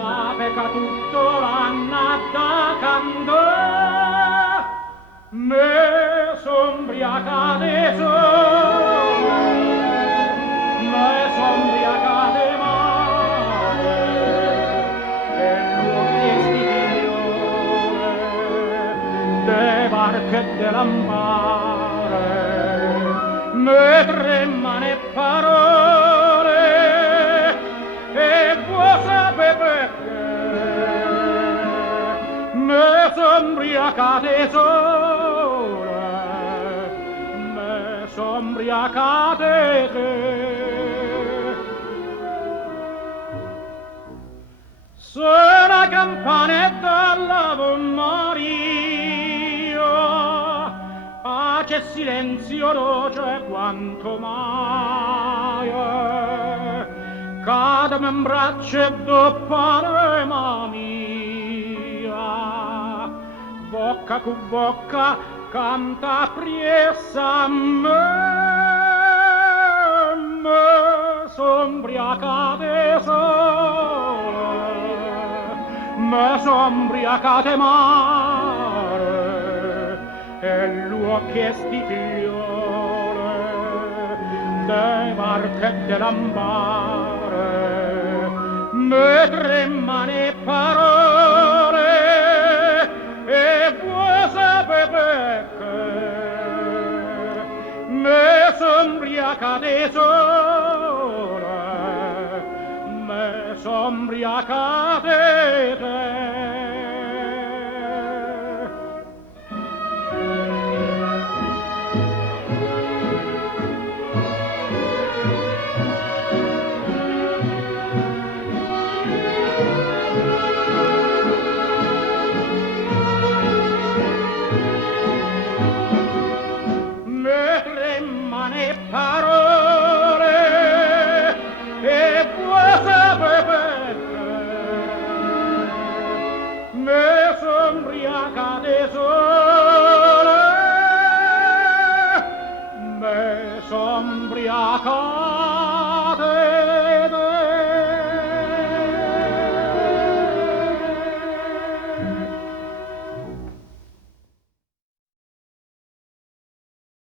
sape che tutto l'annata candò, me sombriacate sole, me sombriacate male, e l'uomo stiglione de barche de lampare, me tremane parole, e voi sapete perché me sombriacate sole, me sombriacate te. Suona campanetta alla Maria, pace e silenzio dolce quanto mai, cadami in braccio e doppare mia, bocca cu bocca canta priessa a me sombriacate sole, me sombriacate mare, e l'uocchie stiglione de barche e de lampare, me tremane parole, e voi sapete perché me sombriacate sole, me sombriacate te.